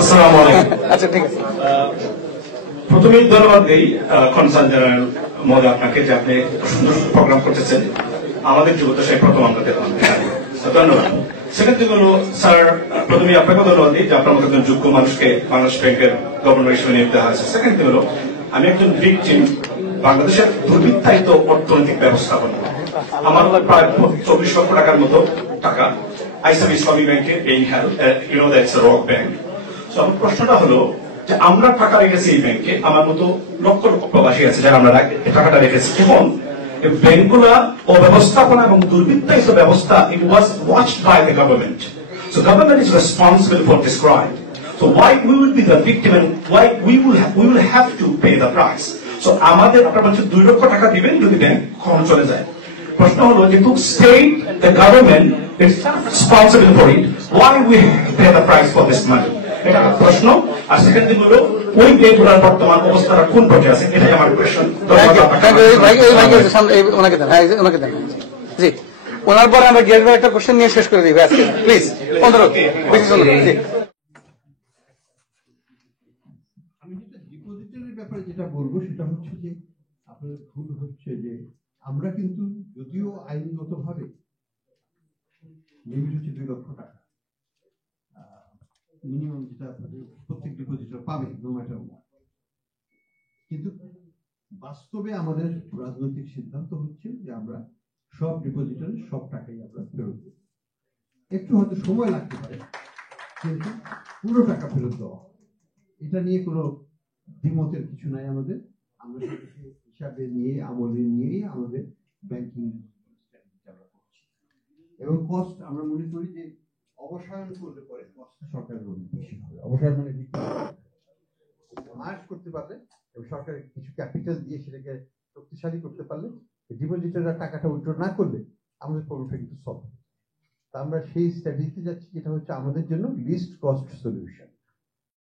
আসসালামু আলাইকুম। আচ্ছা ঠিক আছে। প্রথমেই ধন্যবাদ দেই কনসার্ন জেনারেল মহোদয় আপনাকে যে আপনি সুন্দর প্রোগ্রাম করতেছেন। আমাদের যুবতা সেই প্রথম আমরা দেখলাম, ধন্যবাদ। সেকেন্ড থিং হলো স্যার, প্রথমেই আপনাকে ধন্যবাদ দিই যে আপনার মতো একজন যোগ্য মানুষকে বাংলাদেশ ব্যাংকের গভর্নর হিসেবে নিয়োগ দেওয়া হয়েছে। সেকেন্ড থিং হলো আমি একজন ভিকটিম বাংলাদেশের দুর্বৃত্তায়িত অর্থনৈতিক ব্যবস্থাপনা। আমার প্রায় 24 লক্ষ টাকার মতো টাকা আইসাব ইসলামী ব্যাংকে এই রক ব্যাংক। আমার প্রশ্নটা হলো যে আমরা টাকা রেখেছি এই ব্যাংকে, আমার মতো লক্ষ লক্ষ প্রবাসী আছে যারা আমরা টাকাটা রেখেছি, এবং ব্যাংকগুলা অব্যবস্থাপনা এবং দুর্বৃত্তায়িত ব্যবস্থা, it was watched by the government. So government is responsible for this crime. So why we will be the victim and why we will have to pay the price. So আমাদের আপনার বলছে 2 লক্ষ টাকা দিবেন যদি ব্যাংক কখন চলে যায়। প্রশ্ন হলো যেহেতু state, the government is responsible for it, why we have to pay the price for this money? এটা প্রশ্ন। আর সেকেন্ড থিং হলো ওই ব্যাংকগুলোর বর্তমান অবস্থাটা কোন পর্যায়ে আছে, এটাই আমার কোয়েশ্চন। ওনাকে দেন জি, ওনার পরে আমরা গিয়ে একটা কোশ্চেন নিয়ে শেষ করে দিই আজকে, প্লিজ। অনুরোধ, বেশি অনুরোধ। জি, আমি যেটা ডিপোজিটের ব্যাপারে যেটা বলবো সেটা হচ্ছে যে আপনাদের ভুল হচ্ছে যে আমরা কিন্তু যদিও আইনগতভাবে লিমিট হচ্ছে 2 লক্ষ টাকা মিনিমাম, যেটা প্রত্যেক ডিপোজিটর পাবে নো ম্যাটার হোয়াট, কিন্তু বাস্তবে আমাদের রাজনৈতিক সিদ্ধান্ত হচ্ছে যে আমরা সব ডিপোজিটর সব টাকাই আমরা ফেরত দেব। একটু হয়তো সময় লাগতে পারে, কিন্তু পুরো টাকা ফেরত দেওয়া, এটা নিয়ে কোনো দ্বিমতের কিছু নাই আমাদের। আমরা হিসাবে নিয়ে আমলে নিয়েই আমাদের ব্যাংকিং করছি, এবং কস্ট আমরা মনে করি যে অবসায়ন করলে পরে কস্টটা সরকারের অনেক বেশি হবে। অবসায়ন মানে মার্জ করতে পারলে এবং সরকারের কিছু ক্যাপিটাল দিয়ে সেটাকে শক্তিশালী করতে পারলে, ডিপোজিটররা টাকাটা উইথড্র না করলে আমাদের প্রবলেমটা কিন্তু সলভ হবে। তা আমরা সেই স্ট্র্যাটেজিতে যাচ্ছি যেটা হচ্ছে আমাদের জন্য লিস্ট কস্ট সলিউশন।